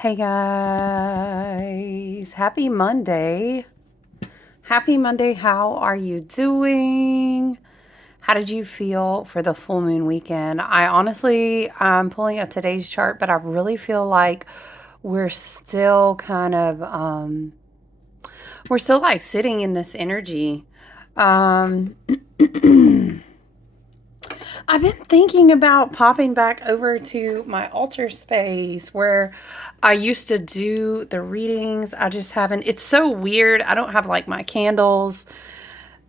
Hey guys, happy Monday. Happy Monday. How are you doing? How did you feel for the full moon weekend? I'm pulling up today's chart, but I really feel like we're still we're still like sitting in this energy. Um, I've been thinking about popping back over to my altar space where I used to do the readings. I just haven't, it's so weird. I don't have like my candles.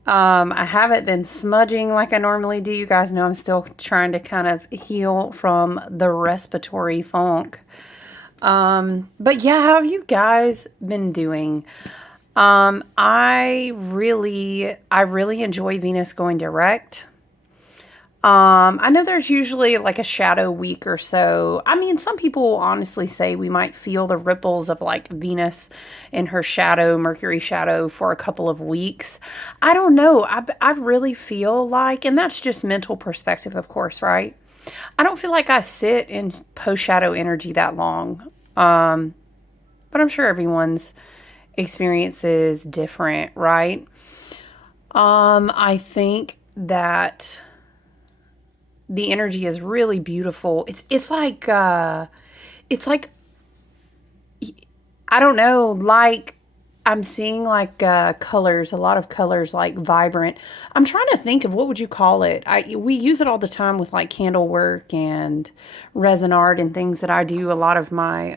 I haven't been smudging like I normally do. You guys know I'm still trying to kind of heal from the respiratory funk. But yeah, how have you guys been doing? I really enjoy Venus going direct. I know there's usually like a shadow week or so. I mean, some people will honestly say we might feel the ripples of like Venus in her shadow, Mercury shadow for a couple of weeks. I don't know. I really feel like, and that's just mental perspective, of course, right? I don't feel like I sit in post shadow energy that long. But I'm sure everyone's experience is different, right? I think that the energy is really beautiful. It's like I don't know, like I'm seeing like colors, a lot of colors, like vibrant. I'm trying to think of what would you call it. We use it all the time with like candle work and resin art and things that I do. A lot of my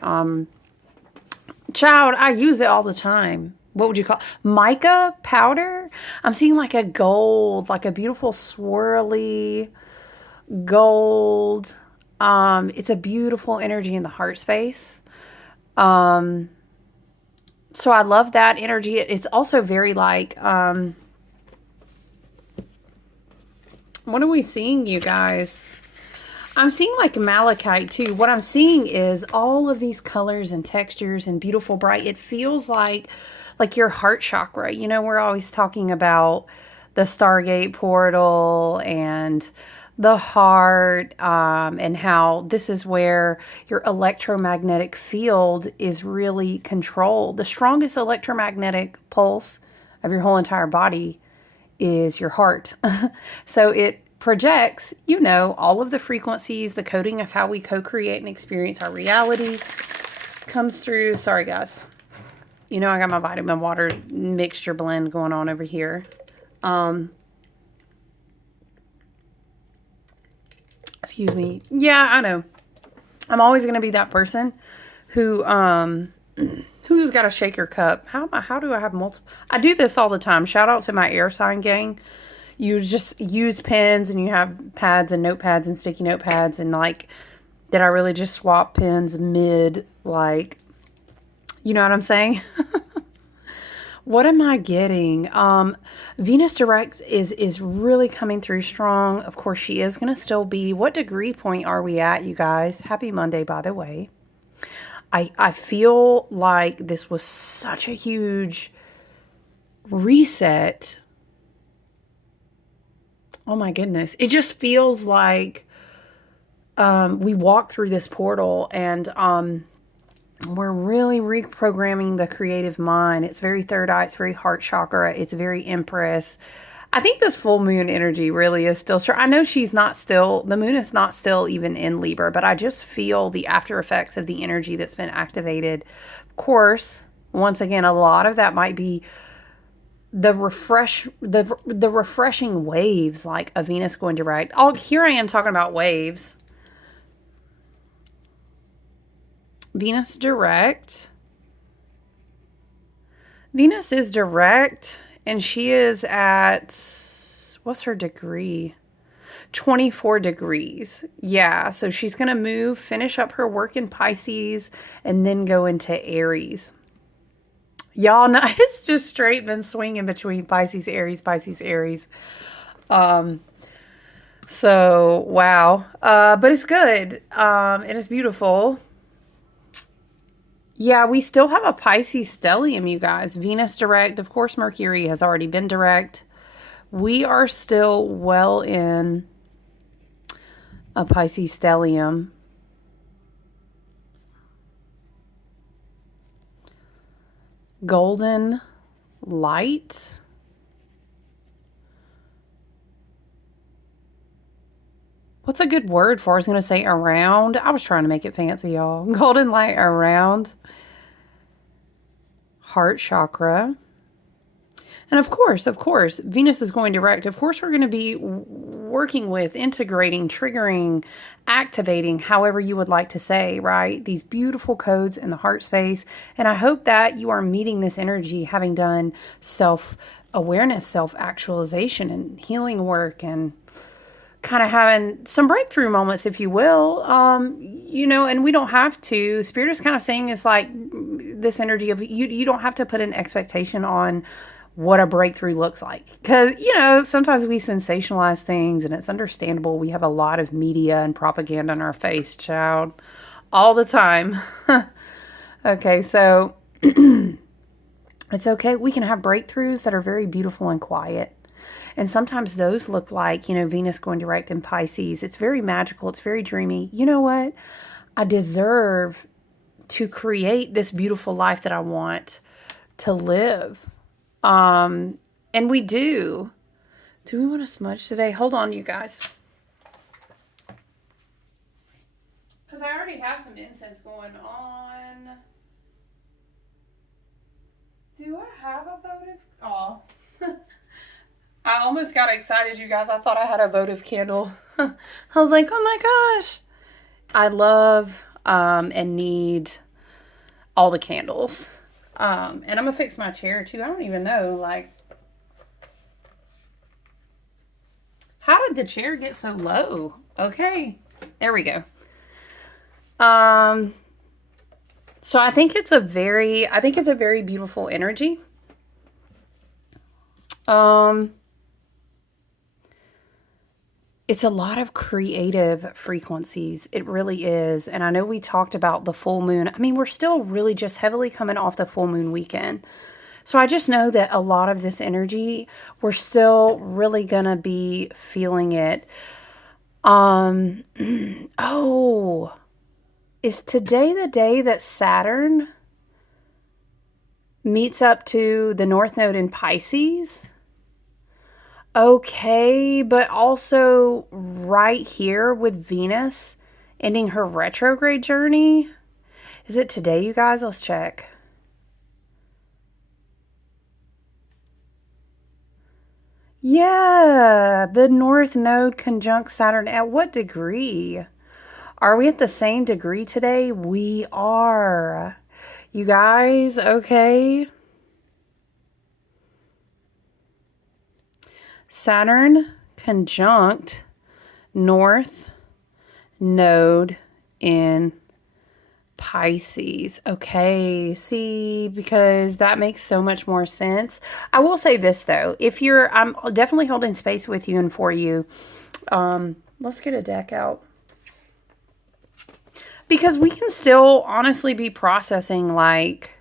child, I use it all the time. What would you call mica powder? I'm seeing like a gold, like a beautiful swirly gold. It's a beautiful energy in the heart space. Um, so I love that energy. It's also very like, what are we seeing, you guys? I'm seeing like malachite too. What I'm seeing is all of these colors and textures and beautiful bright. It feels like your heart chakra. You know, we're always talking about the Stargate portal and the heart, and how this is where your electromagnetic field is really controlled. The strongest electromagnetic pulse of your whole entire body is your heart. So it projects, all of the frequencies, the coding of how we co-create and experience our reality comes through. Sorry, guys. I got my vitamin water mixture blend going on over here. Um, Excuse me. Yeah, I know. I'm always going to be that person who who's got a shaker cup. How do I have multiple? I do this all the time. Shout out to my air sign gang. You just use pens and you have pads and notepads and sticky notepads, and like, did I really just swap pens mid, like, you know what I'm saying? What am I getting? Venus direct is really coming through strong. Of course, she is going to still be. What degree point are we at, you guys? Happy Monday, by the way. I feel like this was such a huge reset. Oh my goodness. It just feels like we walked through this portal, and we're really reprogramming the creative mind. It's very third eye, it's very heart chakra, it's very Empress. I think this full moon energy really is still strong. I know the moon is not still even in Libra, but I just feel the after effects of the energy that's been activated. Of course, once again, a lot of that might be the refreshing waves, like a Venus going direct. Here I am talking about waves. Venus direct. Venus is direct, and she is at, what's her degree? 24 degrees. Yeah, so she's going to finish up her work in Pisces, and then go into Aries. Y'all know, it's just straight been swinging between Pisces, Aries, Pisces, Aries. So, wow. But it's good. It is beautiful. Yeah, we still have a Pisces stellium, you guys. Venus direct. Of course, Mercury has already been direct. We are still well in a Pisces stellium. golden light. What's a good word for? I was going to say around. I was trying to make it fancy, y'all. Golden light around heart chakra. And of course, Venus is going direct. Of course, we're going to be working with, integrating, triggering, activating, however you would like to say, right? These beautiful codes in the heart space. And I hope that you are meeting this energy having done self awareness, self actualization, and healing work, and kind of having some breakthrough moments, if you will. And we don't have to. Spirit is kind of saying it's like this energy of you don't have to put an expectation on what a breakthrough looks like. Because, sometimes we sensationalize things, and it's understandable. We have a lot of media and propaganda in our face, child, all the time. Okay, so it's okay. We can have breakthroughs that are very beautiful and quiet. And sometimes those look like, Venus going direct in Pisces. It's very magical. It's very dreamy. You know what? I deserve to create this beautiful life that I want to live. And we do. Do we want to smudge today? Hold on, you guys. Because I already have some incense going on. Do I have a votive? Oh. I almost got excited, you guys. I thought I had a votive candle. I was like, oh my gosh. I love and need all the candles. And I'm going to fix my chair too. I don't even know, how did the chair get so low? Okay, there we go. So I think it's a very beautiful energy. It's a lot of creative frequencies. It really is. And I know we talked about the full moon. I mean, we're still really just heavily coming off the full moon weekend. So I just know that a lot of this energy, we're still really going to be feeling it. Oh, is today the day that Saturn meets up to the North Node in Pisces? Okay, but also right here with Venus ending her retrograde journey. Is it today, you guys? Let's check. Yeah, the North Node conjunct Saturn. At what degree? Are we at the same degree today? We are. You guys, okay. Saturn conjunct North Node in Pisces. Okay, see, because that makes so much more sense. I will say this though, I'm definitely holding space with you and for you. Let's get a deck out. Because we can still honestly be processing like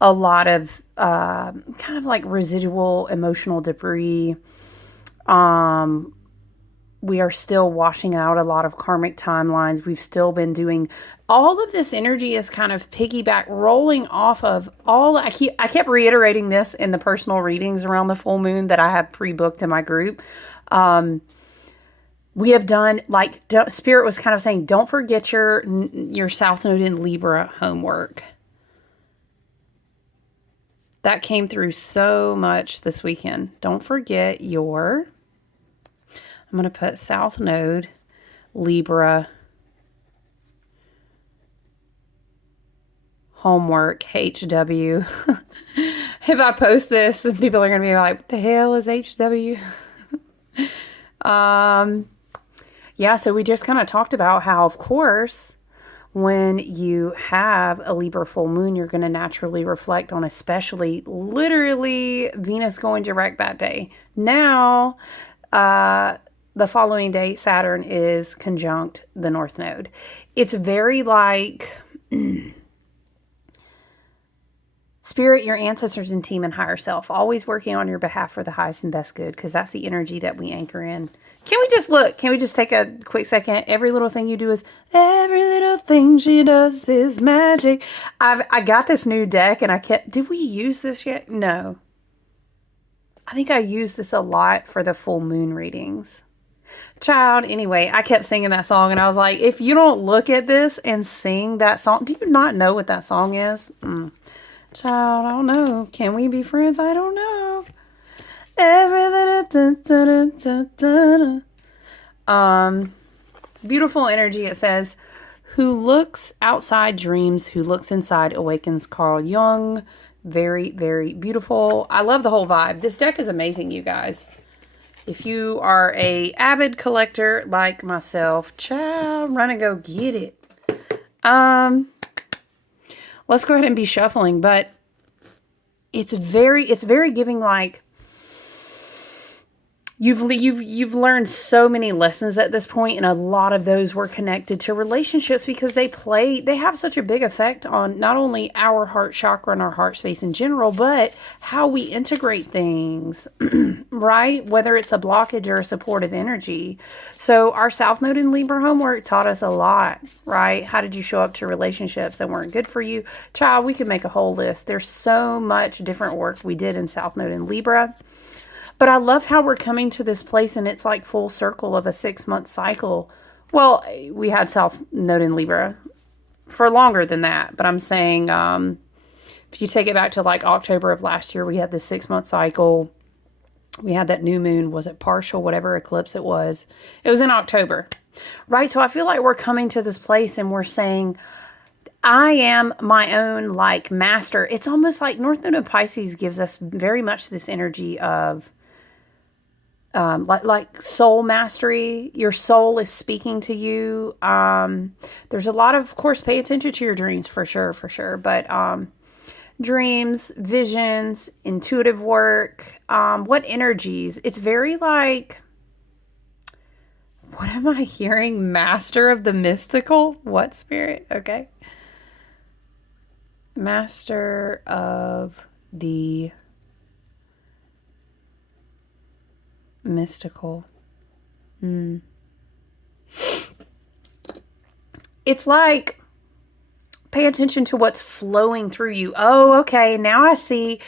a lot of kind of like residual emotional debris. We are still washing out a lot of karmic timelines. We've still been doing all of this energy is kind of piggyback rolling off of all. I kept reiterating this in the personal readings around the full moon that I have pre-booked in my group. We have done, like, Spirit was kind of saying, don't forget your South Node in Libra homework. That came through so much this weekend. Don't forget I'm going to put South Node, Libra, homework, HW. If I post this, people are going to be like, what the hell is HW? Yeah, so we just kind of talked about how, of course, when you have a Libra full moon, you're going to naturally reflect on, especially literally Venus going direct that day. Now, the following day, Saturn is conjunct the North Node. It's very like Spirit, your ancestors and team and higher self, always working on your behalf for the highest and best good, because that's the energy that we anchor in. Can we just look? Can we just take a quick second? Every little thing you do is, every little thing she does is magic. I got this new deck and did we use this yet? No. I think I used this a lot for the full moon readings. Child, anyway, I kept singing that song and I was like, if you don't look at this and sing that song, do you not know what that song is? Child, I don't know. Can we be friends? I don't know. Every little beautiful energy. It says, who looks outside dreams, who looks inside awakens. Carl Jung. Very, very beautiful. I love the whole vibe. This deck is amazing, you guys. If you are a avid collector like myself, child, run and go get it. Let's go ahead and be shuffling, but it's very giving, like you've learned so many lessons at this point, and a lot of those were connected to relationships because they have such a big effect on not only our heart chakra and our heart space in general, but how we integrate things, right? Whether it's a blockage or a supportive energy. So our South Node in Libra homework taught us a lot, right? How did you show up to relationships that weren't good for you? Child, we could make a whole list. There's so much different work we did in South Node in Libra. But I love how we're coming to this place and it's like full circle of a 6-month cycle. Well, we had South Node in Libra for longer than that. But I'm saying if you take it back to like October of last year, we had this 6-month cycle. We had that new moon. Was it partial? Whatever eclipse it was. It was in October, right? So I feel like we're coming to this place and we're saying, I am my own like master. It's almost like North Node in Pisces gives us very much this energy of like soul mastery. Your soul is speaking to you. There's a lot of course, pay attention to your dreams for sure. But dreams, visions, intuitive work, what energies? It's very like, what am I hearing? Master of the mystical? What spirit? Okay. Master of the mystical. It's like, pay attention to what's flowing through you. Oh, okay. Now I see,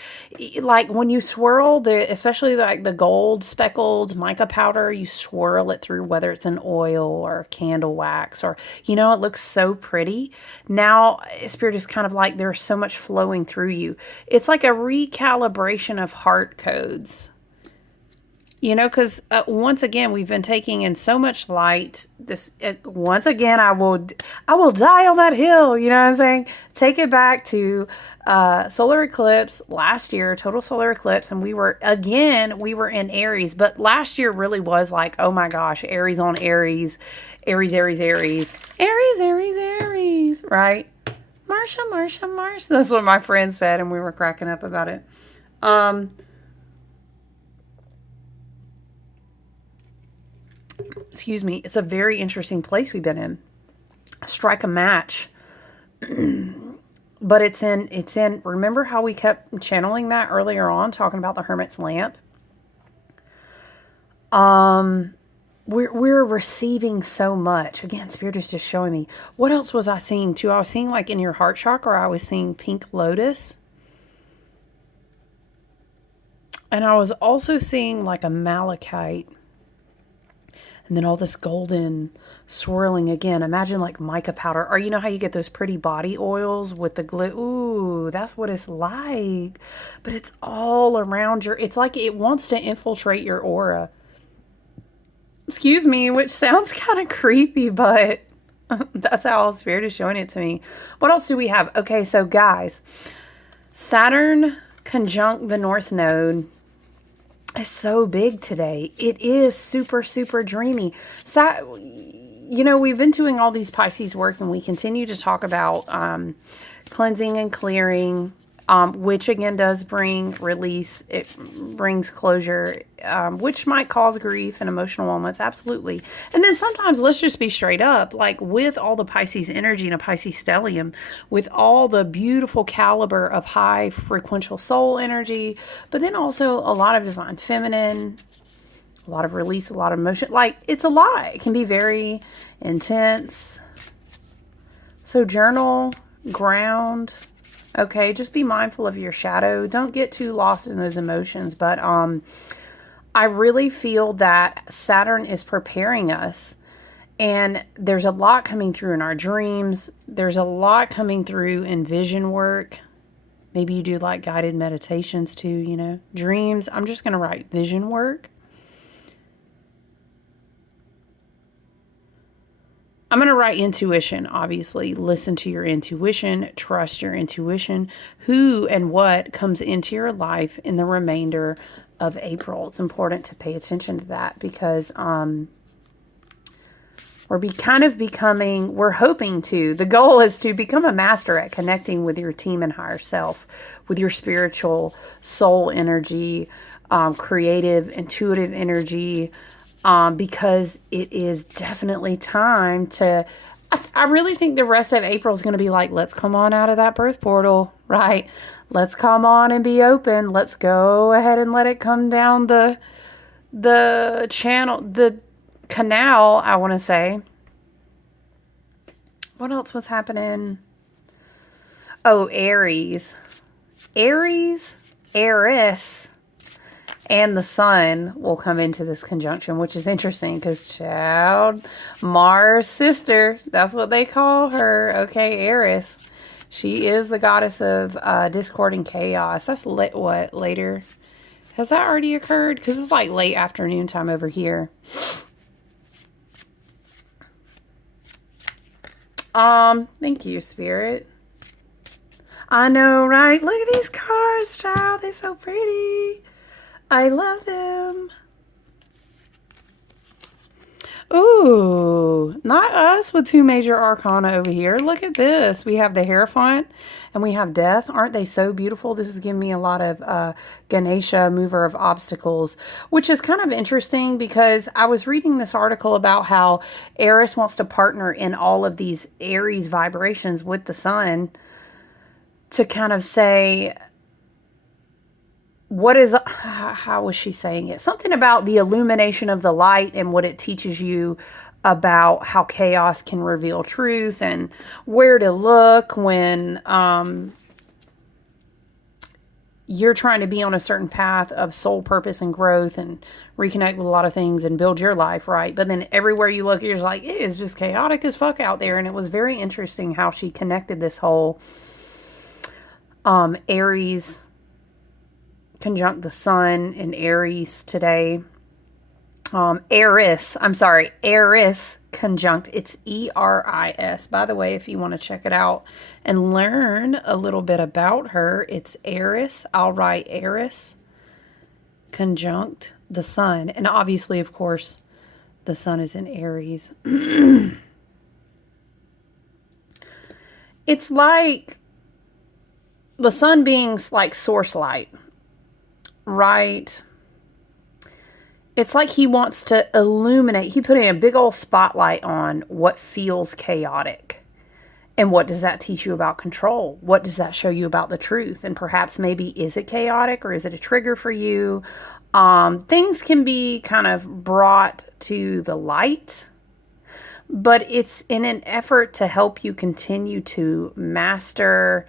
like when you swirl especially like the gold speckled mica powder, you swirl it through, whether it's an oil or candle wax or, it looks so pretty. Now Spirit is kind of like, there's so much flowing through you. It's like a recalibration of heart codes. Because once again, we've been taking in so much light. Once again, I will die on that hill. You know what I'm saying? Take it back to solar eclipse last year, total solar eclipse. And we were in Aries. But last year really was like, oh my gosh, Aries on Aries. Aries, Aries, Aries. Aries, Aries, Aries. Right? Marsha. That's what my friend said. And we were cracking up about it. Excuse me, it's a very interesting place we've been in. Strike a match. But it's in, remember how we kept channeling that earlier on, talking about the Hermit's lamp? We're receiving so much. Again, Spirit is just showing me. What else was I seeing too? I was seeing like in your heart chakra, I was seeing pink lotus. And I was also seeing like a malachite. And then all this golden swirling again. Imagine like mica powder. Or you know how you get those pretty body oils with the glitter? Ooh, that's what it's like. But it's all around it's like it wants to infiltrate your aura. Excuse me, which sounds kind of creepy, but that's how Spirit is showing it to me. What else do we have? Okay, so guys, Saturn conjunct the North Node. It's so big today. It is super, super dreamy. So, we've been doing all these Pisces work and we continue to talk about cleansing and clearing. which again does bring release. It brings closure, which might cause grief and emotional moments. Absolutely. And then sometimes, let's just be straight up, like with all the Pisces energy and a Pisces stellium, with all the beautiful caliber of high frequential soul energy, but then also a lot of divine feminine, a lot of release, a lot of emotion. Like, it's a lot. It can be very intense. So journal, ground. Okay, just be mindful of your shadow. Don't get too lost in those emotions. But I really feel that Saturn is preparing us. And there's a lot coming through in our dreams. There's a lot coming through in vision work. Maybe you do like guided meditations too, you know. Dreams. I'm just going to write vision work. I'm going to write intuition, obviously. Listen to your intuition. Trust your intuition. Who and what comes into your life in the remainder of April. It's important to pay attention to that because we're hoping to, the goal is to become a master at connecting with your team and higher self, with your spiritual soul energy, creative, intuitive energy, because it is definitely time to, I really think the rest of April is going to be like, let's come on out of that birth portal, right? Let's come on and be open. Let's go ahead and let it come down the channel, the canal, I want to say. What else was happening? Oh, Aries, Eris, and the sun will come into this conjunction, which is interesting because child, Mars' sister, that's what they call her. Okay, Eris. She is the goddess of discord and chaos. That's later? Has that already occurred? Because it's like late afternoon time over here. Thank you, Spirit. I know, right? Look at these cards, child. They're so pretty. I love them. Ooh, not us with two major arcana over here. Look at this. We have the Hierophant and we have Death. Aren't they so beautiful? This is giving me a lot of Ganesha, mover of obstacles, which is kind of interesting because I was reading this article about how Eris wants to partner in all of these Aries vibrations with the sun to kind of say, how was she saying it? Something about the illumination of the light and what it teaches you about how chaos can reveal truth and where to look when you're trying to be on a certain path of soul purpose and growth and reconnect with a lot of things and build your life, right? But then everywhere you look, you're just like, it is just chaotic as fuck out there. And it was very interesting how she connected this whole Aries conjunct the sun in Aries today. Eris conjunct, it's Eris. By the way, if you want to check it out and learn a little bit about her, it's Eris. I'll write Eris conjunct the sun. And obviously, of course, the sun is in Aries. It's like the sun being like source light, right? It's like he wants to illuminate. He putting a big old spotlight on what feels chaotic. And what does that teach you about control? What does that show you about the truth? And perhaps maybe, is it chaotic or is it a trigger for you? Things can be kind of brought to the light, but it's in an effort to help you continue to master,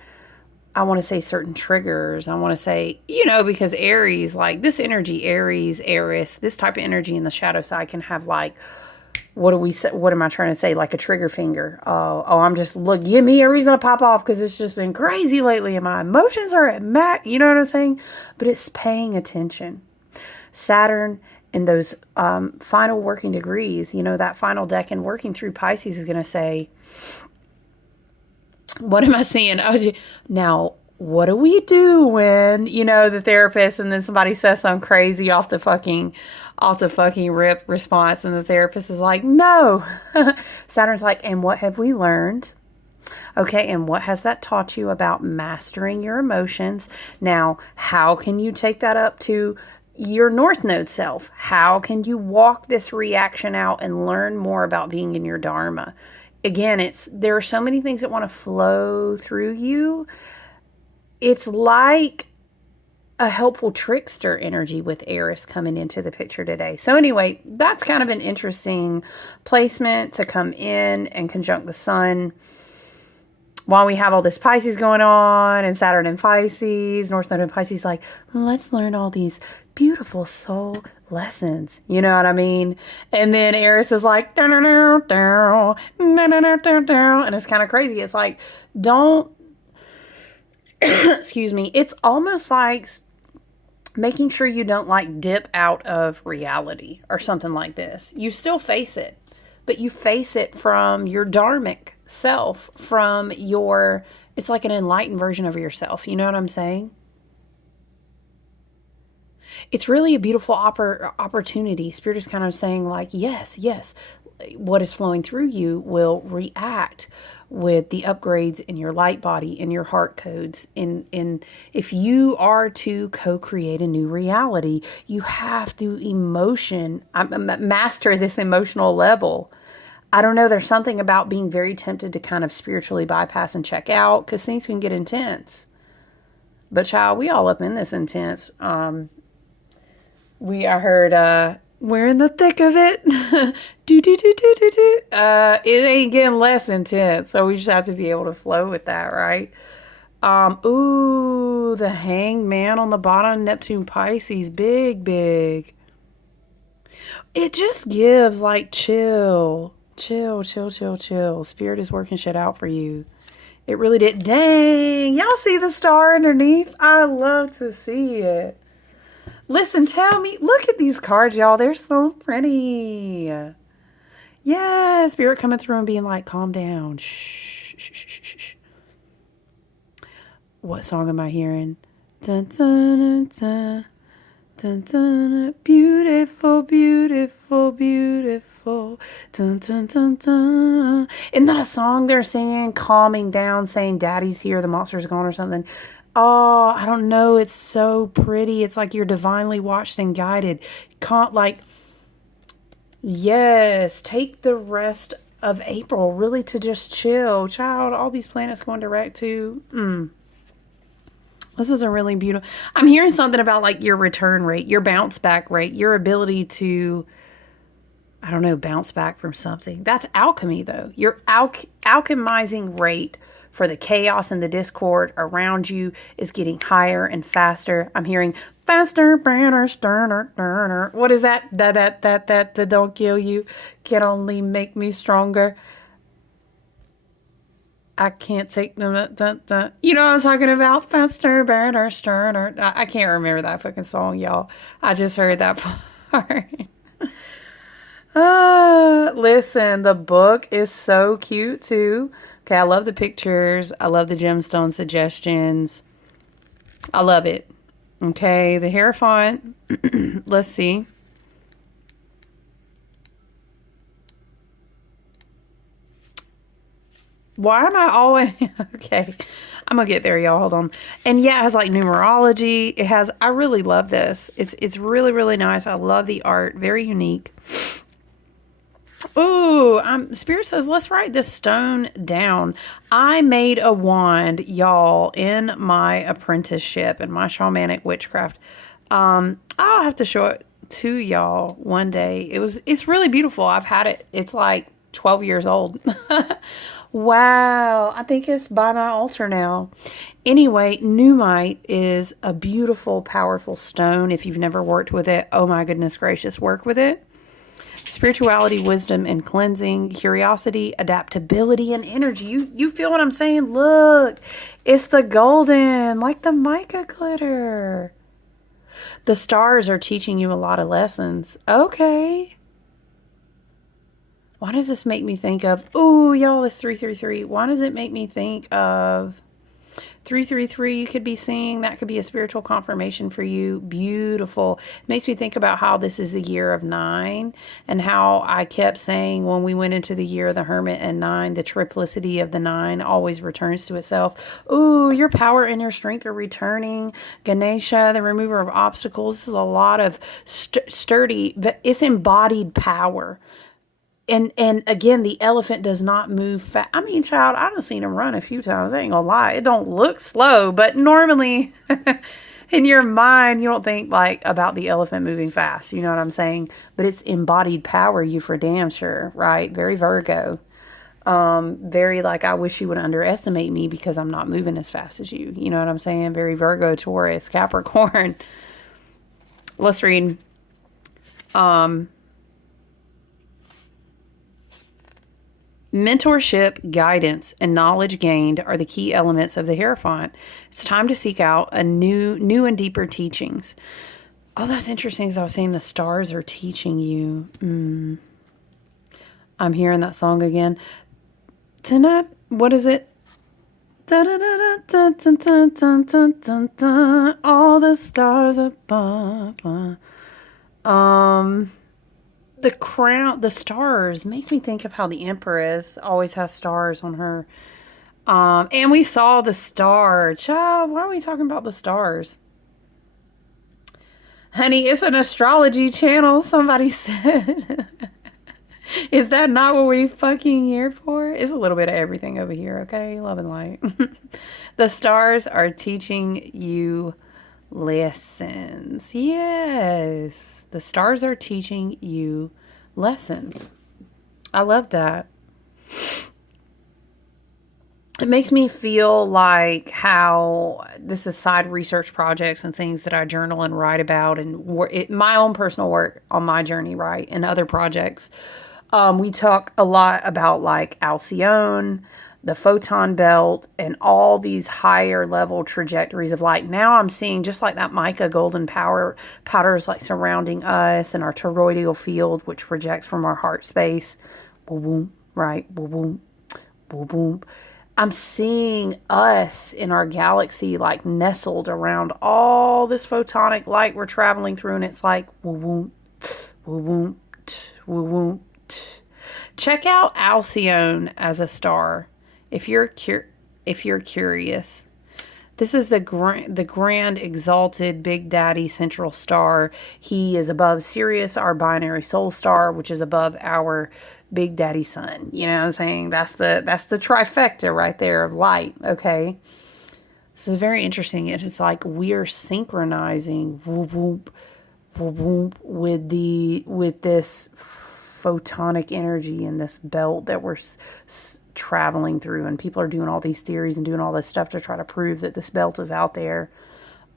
I want to say, certain triggers. I want to say, because Aries, like this energy, Aries, Eris, this type of energy in the shadow side can have like, what am I trying to say? Like a trigger finger. I'm just, give me a reason to pop off because it's just been crazy lately and my emotions are at max. You know what I'm saying? But it's paying attention. Saturn in those final working degrees, that final deck and working through Pisces is going to say, what am I seeing? Now, what do we do when, the therapist and then somebody says something crazy off the fucking rip response and the therapist is like, no. Saturn's like, and what have we learned? Okay, and what has that taught you about mastering your emotions? Now, how can you take that up to your North Node self? How can you walk this reaction out and learn more about being in your Dharma? Again, there are so many things that want to flow through you. It's like a helpful trickster energy with Eris coming into the picture today. So anyway, that's kind of an interesting placement to come in and conjunct the sun while we have all this Pisces going on and Saturn in Pisces, North Node in Pisces, like, let's learn all these beautiful soul lessons. You know what I mean? And then Eris is like, and it's kind of crazy. It's like, don't, excuse me, it's almost like making sure you don't like dip out of reality or something like this. You still face it, but you face it from your dharmic self, from your, it's like an enlightened version of yourself. You know what I'm saying? It's really a beautiful opportunity. Spirit is kind of saying like, yes, yes, what is flowing through you will react with the upgrades in your light body, in your heart codes. In if you are to co-create a new reality, you have to master this emotional level. I don't know. There's something about being very tempted to kind of spiritually bypass and check out because things can get intense. But child, we all up in this intense. I heard we're in the thick of it. do do do do do do. It ain't getting less intense, so we just have to be able to flow with that, right? Ooh, the Hanged Man on the bottom, Neptune Pisces, big, big. It just gives like chill, chill, chill, chill, chill. Spirit is working shit out for you. It really did. Dang, y'all see the star underneath? I love to see it. Listen, tell me, look at these cards, y'all. They're so pretty. Yeah, Spirit coming through and being like, calm down. Shh, shh, shh, shh, shh. What song am I hearing? Dun, dun, dun, dun, dun, dun, beautiful, beautiful, beautiful. Dun, dun, dun, dun. Isn't that a song they're singing, calming down, saying daddy's here, the monster's gone or something? Oh, I don't know. It's so pretty. It's like you're divinely watched and guided. Can't like, yes, take the rest of April really to just chill. Child, all these planets going direct to. This is a really beautiful. I'm hearing something about like your return rate, your bounce back rate, your ability to, I don't know, bounce back from something. That's alchemy though. Your alchemizing rate for the chaos and the discord around you is getting higher and faster. I'm hearing faster, banner, sterner, sterner. What is that? That don't kill you can only make me stronger. I can't take them. You know what I'm talking about? Faster, banner, sterner. I can't remember that fucking song, y'all. I just heard that part. Listen, the book is so cute too. Okay, I love the pictures. I love the gemstone suggestions. I love it. Okay, the Hierophant. Let's see. Why am I always... Okay, I'm going to get there, y'all. Hold on. And yeah, it has like numerology. It has... I really love this. It's really, really nice. I love the art. Very unique. Ooh, Spirit says, let's write this stone down. I made a wand, y'all, in my apprenticeship, in my shamanic witchcraft. I'll have to show it to y'all one day. It's really beautiful. I've had it. It's like 12 years old. Wow. I think it's by my altar now. Anyway, Numite is a beautiful, powerful stone. If you've never worked with it, oh my goodness gracious, work with it. Spirituality, wisdom, and cleansing, curiosity, adaptability, and energy. You feel what I'm saying? Look, it's the golden, like the mica glitter. The stars are teaching you a lot of lessons. Okay. Why does this make me think of, ooh, y'all, it's 333. Why does it make me think of 333 you could be seeing. That could be a spiritual confirmation for you. Beautiful. Makes me think about how this is the year of 9 and how I kept saying when we went into the year of the Hermit and 9, the triplicity of the 9 always returns to itself. Ooh, your power and your strength are returning. Ganesha, the remover of obstacles. This is a lot of sturdy, but it's embodied power. And again, the elephant does not move fast. I mean, child, I've seen him run a few times. I ain't gonna lie. It don't look slow, but normally in your mind, you don't think like about the elephant moving fast. You know what I'm saying? But it's embodied power, you for damn sure, right? Very Virgo. Very like, I wish you would underestimate me because I'm not moving as fast as you. You know what I'm saying? Very Virgo, Taurus, Capricorn. Let's read. Mentorship, guidance, and knowledge gained are the key elements of the Hierophant. It's time to seek out a new and deeper teachings. Oh, that's interesting. As I was saying, the stars are teaching you. I'm hearing that song again. Tonight, what is it? Da, da, da, da, da, da, da, da, da, da, all the stars above. The crown, the stars makes me think of how the Empress always has stars on her. And we saw the star. Child, why are we talking about the stars? Honey, it's an astrology channel, somebody said. Is that not what we fucking here for? It's a little bit of everything over here, okay? Love and light. The stars are teaching you lessons. Yes. The stars are teaching you lessons. I love that. It makes me feel like how this is side research projects and things that I journal and write about and my own personal work on my journey, right? And other projects. We talk a lot about like Alcyone, the photon belt, and all these higher level trajectories of light. Now I'm seeing just like that mica golden powder is like surrounding us and our toroidal field, which projects from our heart space. Boom, boom, right? Boom, boom, boom, boom. I'm seeing us in our galaxy like nestled around all this photonic light we're traveling through, and it's like woo woo, woo woo, woo woo. Check out Alcyone as a star if you're curious. This is the grand exalted Big Daddy central star. He is above Sirius, our binary soul star, which is above our Big Daddy sun. You know what I'm saying? That's the trifecta right there of light. Okay. So it's very interesting. It's like we're synchronizing whoop, whoop, whoop, whoop, with this photonic energy in this belt that we're traveling through, and people are doing all these theories and doing all this stuff to try to prove that this belt is out there.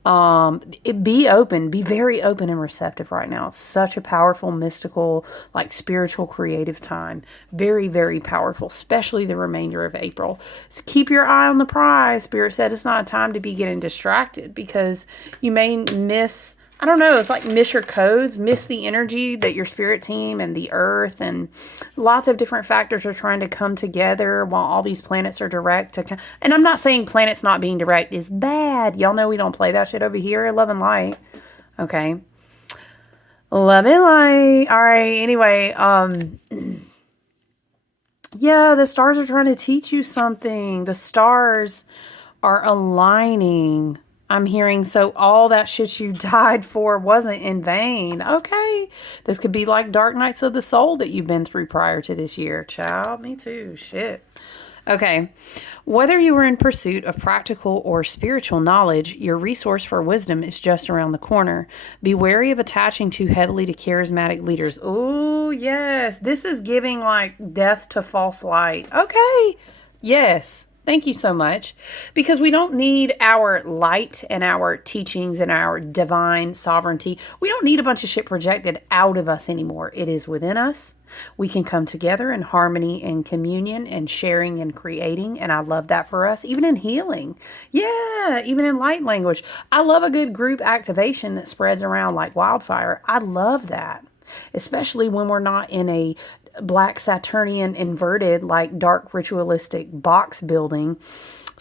Be very open and receptive right now. It's such a powerful, mystical, like spiritual, creative time. Very, very powerful, especially the remainder of April. So keep your eye on the prize. Spirit said it's not a time to be getting distracted because you may miss, I don't know, it's like miss your codes, miss the energy that your spirit team and the earth and lots of different factors are trying to come together while all these planets are direct. And I'm not saying planets not being direct is bad. Y'all know we don't play that shit over here. Love and light. Okay. Love and light. All right. Anyway, yeah, the stars are trying to teach you something. The stars are aligning. I'm hearing, so all that shit you died for wasn't in vain. Okay. This could be like dark nights of the soul that you've been through prior to this year. Child, me too. Shit. Okay. Whether you are in pursuit of practical or spiritual knowledge, your resource for wisdom is just around the corner. Be wary of attaching too heavily to charismatic leaders. Oh, yes. This is giving like death to false light. Okay. Yes. Thank you so much. Because we don't need our light and our teachings and our divine sovereignty. We don't need a bunch of shit projected out of us anymore. It is within us. We can come together in harmony and communion and sharing and creating. And I love that for us, even in healing. Yeah, even in light language. I love a good group activation that spreads around like wildfire. I love that. Especially when we're not in a black Saturnian inverted, like dark ritualistic box building.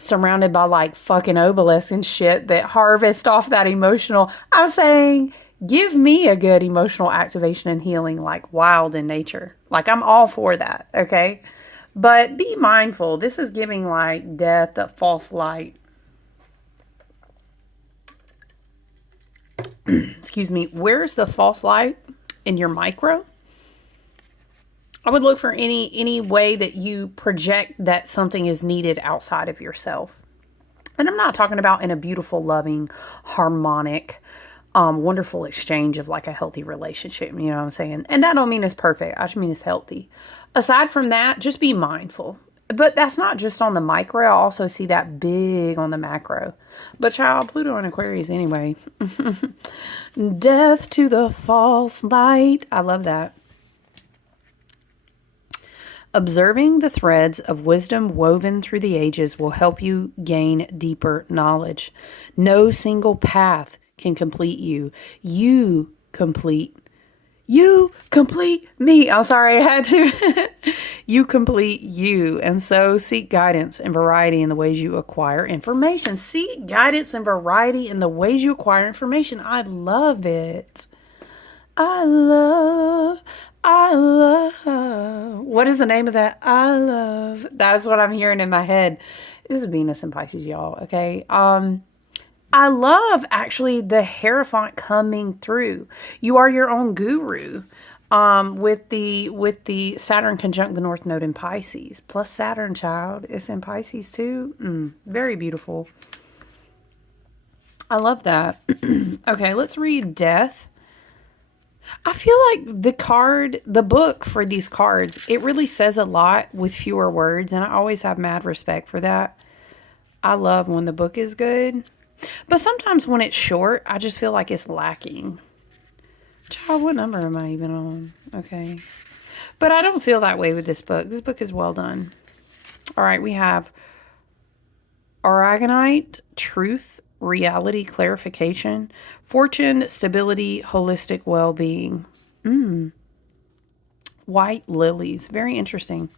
surrounded by like fucking obelisks and shit that harvest off that emotional. I'm saying, give me a good emotional activation and healing, like wild in nature. Like, I'm all for that, okay? But be mindful. This is giving like death, a false light. Excuse me. Where's the false light in your micro? I would look for any way that you project that something is needed outside of yourself. And I'm not talking about in a beautiful, loving, harmonic, wonderful exchange of like a healthy relationship. You know what I'm saying? And that don't mean it's perfect. I just mean it's healthy. Aside from that, just be mindful. But that's not just on the micro. I also see that big on the macro. But child, Pluto and Aquarius anyway. Death to the false light. I love that. Observing the threads of wisdom woven through the ages will help you gain deeper knowledge. No single path can complete you. You complete me. I'm sorry, I had to. You complete you. And so seek guidance and variety in the ways you acquire information. Seek guidance and variety in the ways you acquire information. I love it. I love. What is the name of that? I love. That's what I'm hearing in my head. This is Venus and Pisces, y'all. Okay. I love actually the Hierophant coming through. You are your own guru. With the Saturn conjunct the North Node in Pisces. Plus Saturn, child. It's in Pisces too. Very beautiful. I love that. Okay, let's read Death. I feel like the book for these cards, it really says a lot with fewer words, and I always have mad respect for that. I love when the book is good, but sometimes when it's short, I just feel like it's lacking. Child, what number am I even on? Okay. But I don't feel that way with this book. This book is well done. All right, we have Aragonite, Truth, Reality, Clarification, Fortune, Stability, Holistic Well-Being. White Lilies. Very interesting.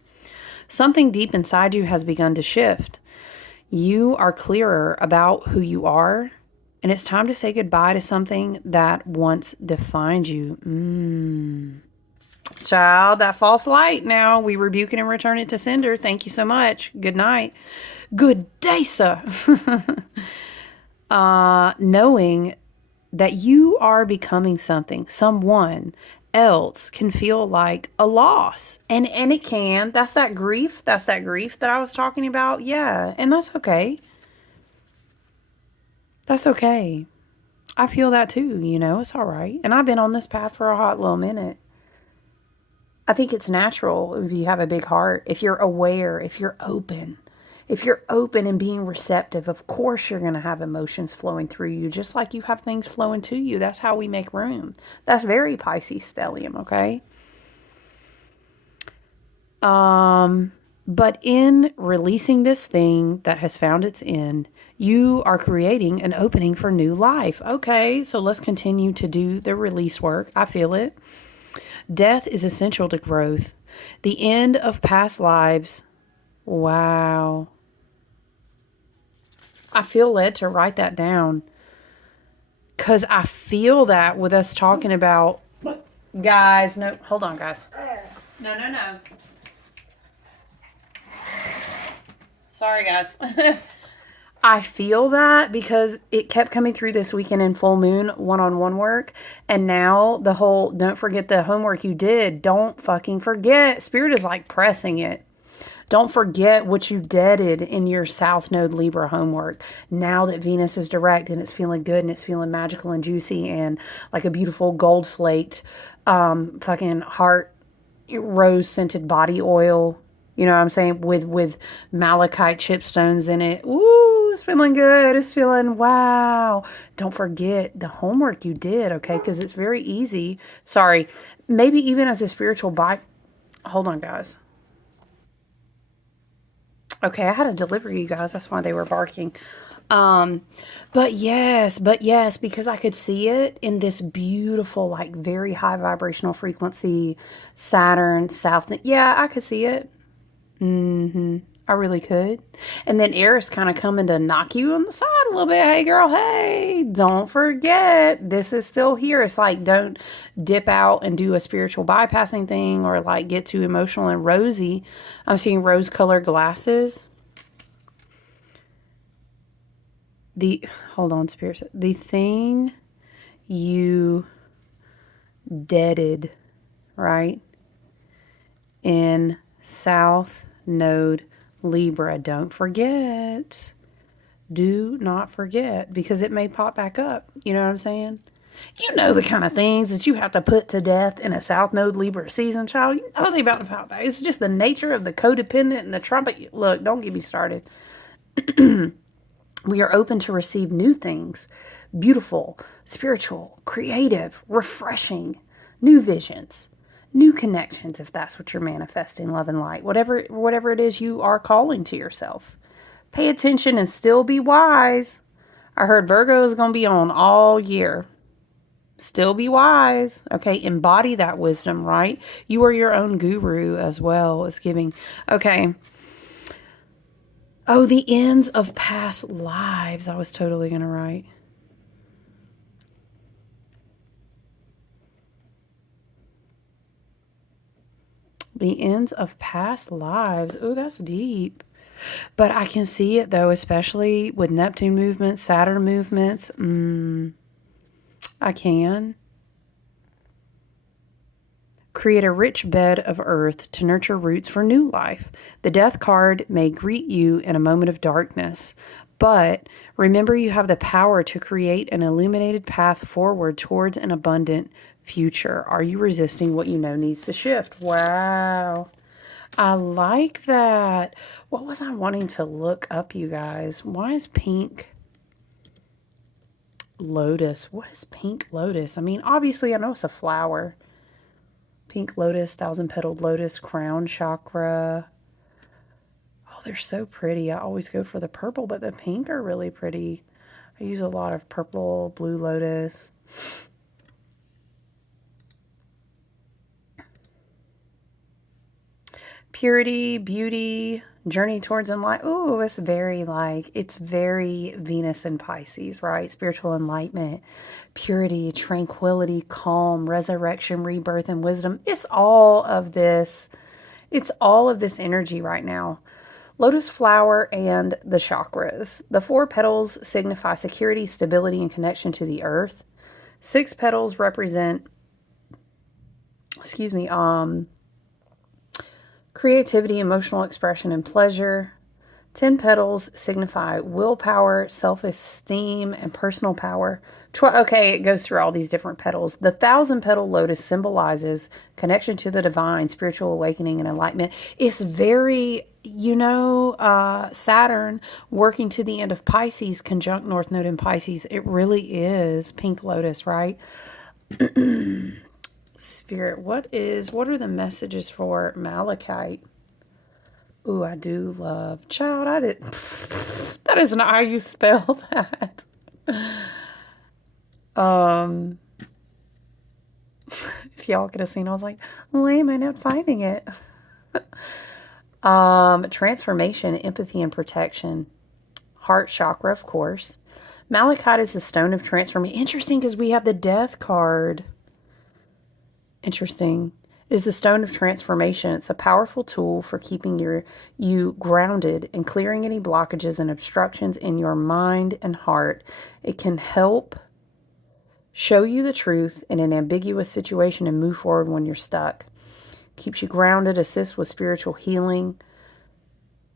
Something deep inside you has begun to shift. You are clearer about who you are, and it's time to say goodbye to something that once defined you. Child, that false light now. We rebuke it and return it to sender. Thank you so much. Good night. Good day, sir. Knowing that you are becoming something, someone else can feel like a loss. And it can. That's that grief. That's that grief that I was talking about. Yeah. And that's okay. That's okay. I feel that too, you know, it's all right. And I've been on this path for a hot little minute. I think it's natural if you have a big heart, if you're aware, if you're open. If you're open and being receptive, of course you're going to have emotions flowing through you, just like you have things flowing to you. That's how we make room. That's very Pisces stellium, okay? But in releasing this thing that has found its end, you are creating an opening for new life. Okay, so let's continue to do the release work. I feel it. Death is essential to growth. The end of past lives. Wow. I feel led to write that down because I feel that with us talking about, guys, no, hold on, guys. No. Sorry, guys. I feel that because it kept coming through this weekend in full moon one-on-one work. And now the whole, don't forget the homework you did. Don't fucking forget. Spirit is like pressing it. Don't forget what you did in your South Node Libra homework. Now that Venus is direct and it's feeling good and it's feeling magical and juicy and like a beautiful gold flaked, fucking heart rose scented body oil. You know what I'm saying? With malachite chipstones in it. Ooh, it's feeling good. It's feeling wow. Don't forget the homework you did, okay? Because it's very easy. Sorry. Maybe even as a spiritual bike. Hold on, guys. Okay, I had a delivery, you guys. That's why they were barking. But yes, because I could see it in this beautiful, like very high vibrational frequency, Saturn, South. Yeah, I could see it. I really could. And then air is kind of coming to knock you on the side a little bit. Hey, girl, hey, don't forget, this is still here. It's like, don't dip out and do a spiritual bypassing thing or like get too emotional and rosy. I'm seeing rose-colored glasses. Hold on, Spirit. The thing you deaded, right, in South Node Libra. Don't forget. Do not forget, because it may pop back up. You know what I'm saying? You know the kind of things that you have to put to death in a South Node Libra season, child. You know they about to pop back. It's just the nature of the codependent and the trumpet. Look, don't get me started. We are open to receive new things, beautiful, spiritual, creative, refreshing, new visions, new connections, if that's what you're manifesting, love and light, whatever it is you are calling to yourself. Pay attention and still be wise. I heard Virgo is going to be on all year. Still be wise. Okay, embody that wisdom, right? You are your own guru as well as giving. Okay. Oh, the ends of past lives. I was totally going to write. The ends of past lives. Oh, that's deep. But I can see it, though, especially with Neptune movements, Saturn movements. I can. Create a rich bed of earth to nurture roots for new life. The death card may greet you in a moment of darkness, but remember you have the power to create an illuminated path forward towards an abundant future. Are you resisting what you know needs to shift? Wow. I like that. What was I wanting to look up, you guys? Why is pink lotus? What is pink lotus? I mean, obviously, I know it's a flower. Pink lotus, thousand-petaled lotus, crown chakra. Oh, they're so pretty. I always go for the purple, but the pink are really pretty. I use a lot of purple, blue lotus. Purity, beauty, journey towards enlightenment. Oh, it's very Venus and Pisces, right? Spiritual enlightenment, purity, tranquility, calm, resurrection, rebirth, and wisdom. It's all of this. It's all of this energy right now. Lotus flower and the chakras. The 4 petals signify security, stability, and connection to the earth. 6 petals represent, creativity, emotional expression, and pleasure. 10 petals signify willpower, self-esteem, and personal power. Okay, it goes through all these different petals. The 1,000-petal lotus symbolizes connection to the divine, spiritual awakening, and enlightenment. It's very, Saturn working to the end of Pisces, conjunct North Node in Pisces. It really is pink lotus, right? Spirit, what are the messages for Malachite? Ooh, I do love, child, that is not how you spell that. If y'all could have seen, I was like, why am I not finding it? Transformation, empathy, and protection. Heart chakra, of course. Malachite is the stone of transformation. Interesting, because we have the death card. Interesting. It is the stone of transformation. It's a powerful tool for keeping you grounded and clearing any blockages and obstructions in your mind and heart. It can help show you the truth in an ambiguous situation and move forward when you're stuck. Keeps you grounded, assists with spiritual healing,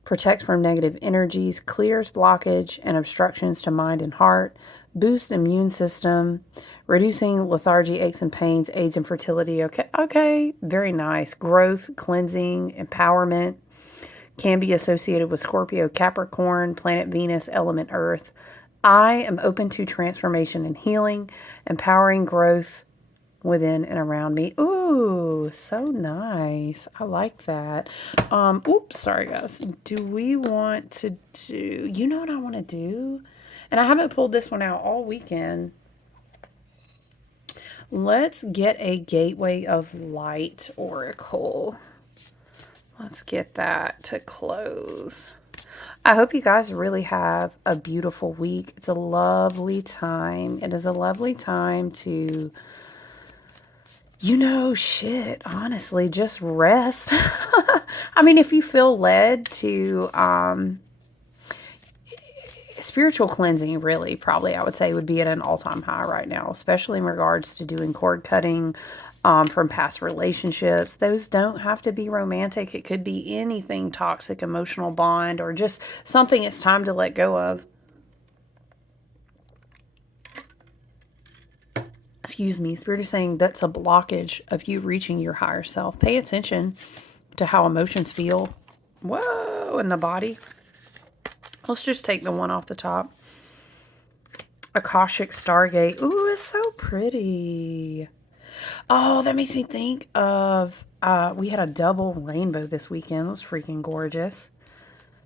protects from negative energies, clears blockage and obstructions to mind and heart, boosts immune system, reducing lethargy, aches and pains, aids in fertility. Okay, very nice. Growth, cleansing, empowerment. Can be associated with Scorpio, Capricorn, planet Venus, element Earth. I am open to transformation and healing, empowering growth within and around me. Ooh, so nice. I like that. Oops, sorry guys. Do we want to do, you know what I want to do? And I haven't pulled this one out all weekend. Let's get a Gateway of Light oracle. Let's get that to close. I hope you guys really have a beautiful week. It's a lovely time. It is a lovely time to, honestly, just rest. I mean, if you feel led to spiritual cleansing, really, probably I would say would be at an all-time high right now, especially in regards to doing cord cutting from past relationships. Those don't have to be romantic. It could be anything toxic, emotional bond, or just something it's time to let go of. Excuse me, Spirit is saying that's a blockage of you reaching your higher self. Pay attention to how emotions feel. Whoa, in the body. Let's just take the one off the top. Akashic Stargate. Ooh, it's so pretty. Oh, that makes me think of, we had a double rainbow this weekend. It was freaking gorgeous.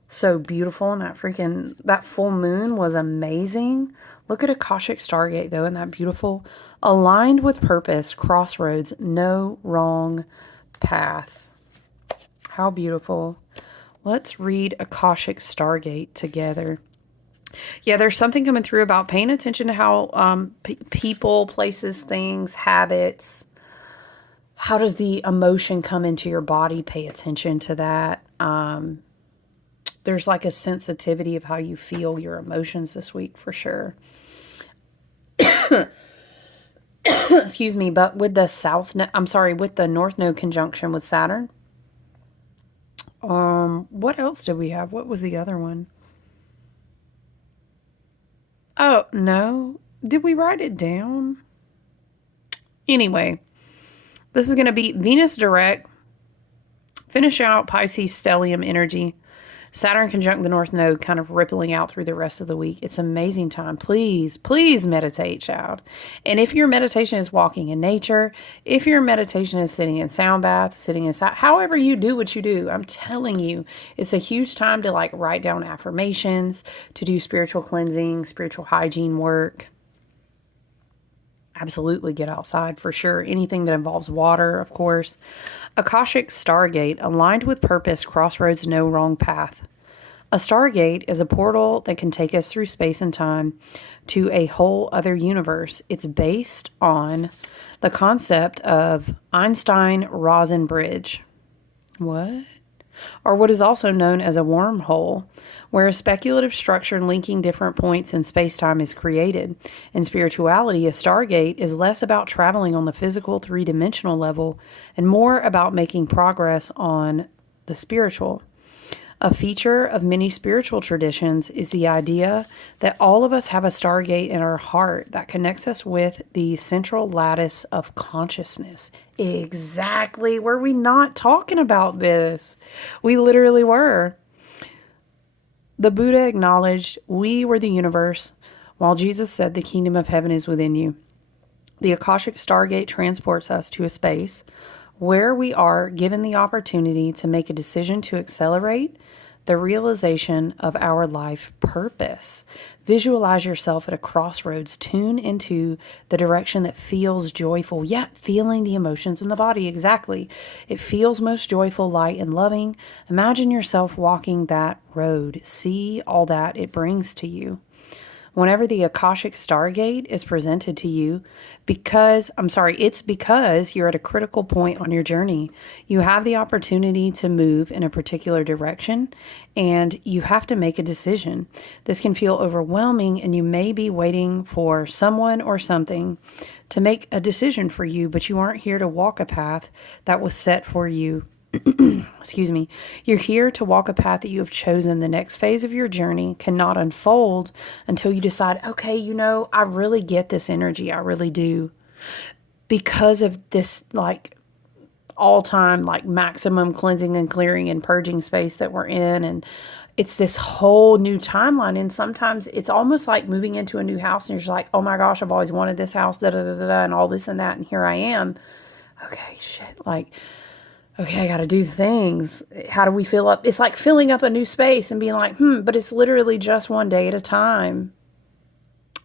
So beautiful. And that full moon was amazing. Look at Akashic Stargate, though, and that beautiful, aligned with purpose, crossroads, no wrong path. How beautiful. Let's read Akashic Stargate together. Yeah, there's something coming through about paying attention to how people, places, things, habits, how does the emotion come into your body? Pay attention to that. There's like a sensitivity of how you feel your emotions this week for sure. Excuse me, but with the with the North Node conjunction with Saturn. What else did we have? What was the other one? Oh, no. Did we write it down? Anyway, this is going to be Venus direct. Finish out Pisces stellium energy. Saturn conjunct the North Node, kind of rippling out through the rest of the week. It's an amazing time. Please, please meditate, child. And if your meditation is walking in nature, if your meditation is sitting in sound bath, sitting inside, however you do what you do, I'm telling you, it's a huge time to like write down affirmations, to do spiritual cleansing, spiritual hygiene work. Absolutely get outside for sure. Anything that involves water, of course. Akashic Stargate, aligned with purpose, crossroads, no wrong path. A stargate is a portal that can take us through space and time to a whole other universe. It's based on the concept of Einstein-Rosen bridge. What? Or what is also known as a wormhole, where a speculative structure linking different points in space-time is created. In spirituality, a stargate is less about traveling on the physical three-dimensional level and more about making progress on the spiritual. A feature of many spiritual traditions is the idea that all of us have a stargate in our heart that connects us with the central lattice of consciousness. Exactly. Were we not talking about this? We literally were. The Buddha acknowledged we were the universe, while Jesus said the kingdom of heaven is within you. The Akashic Stargate transports us to a space where we are given the opportunity to make a decision to accelerate the realization of our life purpose. Visualize yourself at a crossroads. Tune into the direction that feels joyful. Yeah, feeling the emotions in the body. Exactly. It feels most joyful, light, and loving. Imagine yourself walking that road. See all that it brings to you. Whenever the Akashic Stargate is presented to you, it's because you're at a critical point on your journey. You have the opportunity to move in a particular direction, and you have to make a decision. This can feel overwhelming, and you may be waiting for someone or something to make a decision for you, but you aren't here to walk a path that was set for you. Excuse me. You're here to walk a path that you have chosen. The next phase of your journey cannot unfold until you decide, okay, I really get this energy. I really do. Because of this, like, all-time, like, maximum cleansing and clearing and purging space that we're in. And it's this whole new timeline. And sometimes it's almost like moving into a new house and you're just like, oh my gosh, I've always wanted this house, da da da da, and all this and that. And here I am. Okay, shit. Like, okay, I got to do things. How do we fill up? It's like filling up a new space and being like, but it's literally just one day at a time.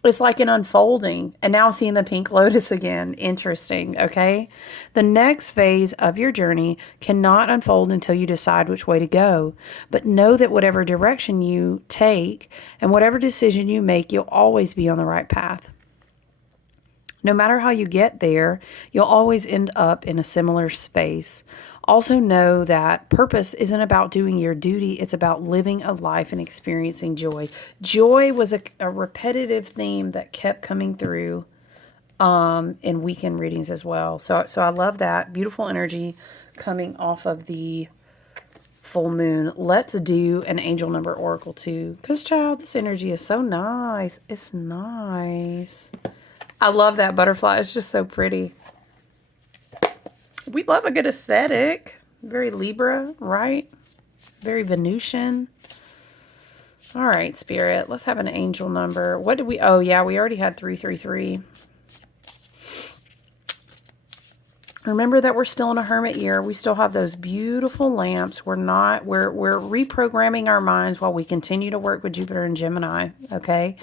It's like an unfolding. And now seeing the pink lotus again. Interesting. Okay. The next phase of your journey cannot unfold until you decide which way to go. But know that whatever direction you take and whatever decision you make, you'll always be on the right path. No matter how you get there, you'll always end up in a similar space. Also, know that purpose isn't about doing your duty, it's about living a life and experiencing joy. Joy was a repetitive theme that kept coming through in weekend readings as well. So I love that. Beautiful energy coming off of the full moon. Let's do an angel number oracle too. Because, child, this energy is so nice. It's nice. I love that butterfly. It's just so pretty. We love a good aesthetic. Very Libra, right? Very Venusian. All right, Spirit. Let's have an angel number. What did we... Oh, yeah, we already had 333. Remember that we're still in a hermit year. We still have those beautiful lamps. We're reprogramming our minds while we continue to work with Jupiter and Gemini, okay?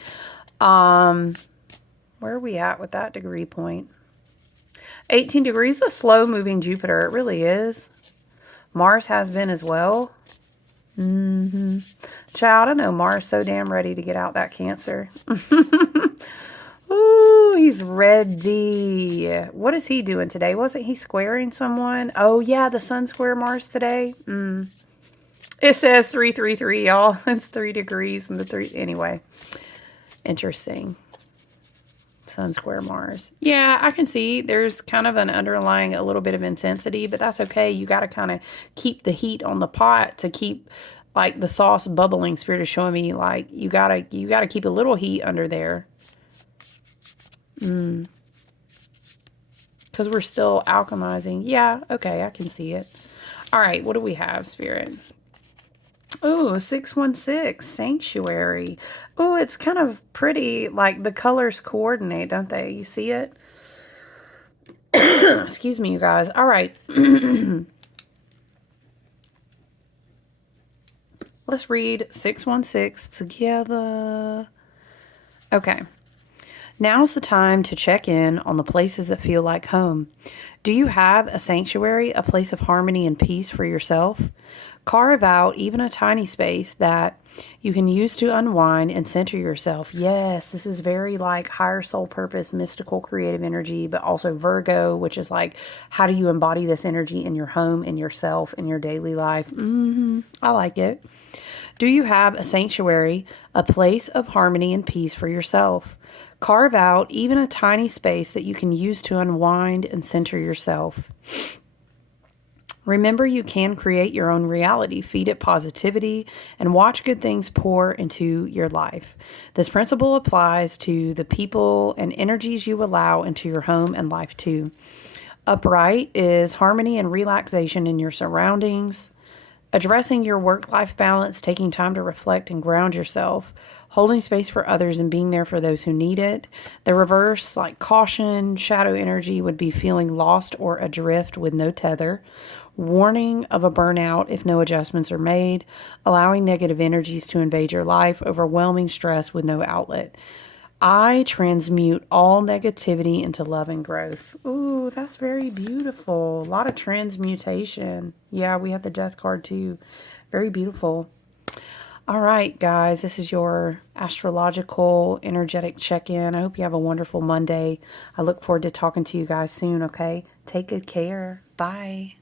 Where are we at with that degree point? 18 degrees, a slow-moving Jupiter. It really is. Mars has been as well. Child, I know Mars so damn ready to get out that Cancer. Ooh, he's ready. What is he doing today? Wasn't he squaring someone? Oh, yeah, the Sun square Mars today. It says 333, y'all. It's 3 degrees and the 3... Anyway, interesting. Sun square Mars. Yeah, I can see there's kind of an underlying a little bit of intensity, but that's okay. You got to kind of keep the heat on the pot to keep like the sauce bubbling. Spirit is showing me like you gotta keep a little heat under there. Because we're still alchemizing. Yeah, okay, I can see it. All right, what do we have, Spirit? Oh, 616, Sanctuary. Oh, it's kind of pretty, like the colors coordinate, don't they? You see it? Excuse me, you guys. All right. Let's read 616 together. Okay. Now's the time to check in on the places that feel like home. Do you have a sanctuary, a place of harmony and peace for yourself? Carve out even a tiny space that you can use to unwind and center yourself. Yes, this is very like higher soul purpose, mystical, creative energy, but also Virgo, which is like, how do you embody this energy in your home, in yourself, in your daily life? I like it. Do you have a sanctuary, a place of harmony and peace for yourself? Carve out even a tiny space that you can use to unwind and center yourself. Remember, you can create your own reality, feed it positivity, and watch good things pour into your life. This principle applies to the people and energies you allow into your home and life too. Upright is harmony and relaxation in your surroundings. Addressing your work-life balance, taking time to reflect and ground yourself, holding space for others and being there for those who need it. The reverse, like caution, shadow energy, would be feeling lost or adrift with no tether. Warning of a burnout if no adjustments are made. Allowing negative energies to invade your life. Overwhelming stress with no outlet. I transmute all negativity into love and growth. Ooh, that's very beautiful. A lot of transmutation. Yeah, we had the death card too. Very beautiful. All right, guys, this is your astrological energetic check-in. I hope you have a wonderful Monday. I look forward to talking to you guys soon, okay? Take good care. Bye.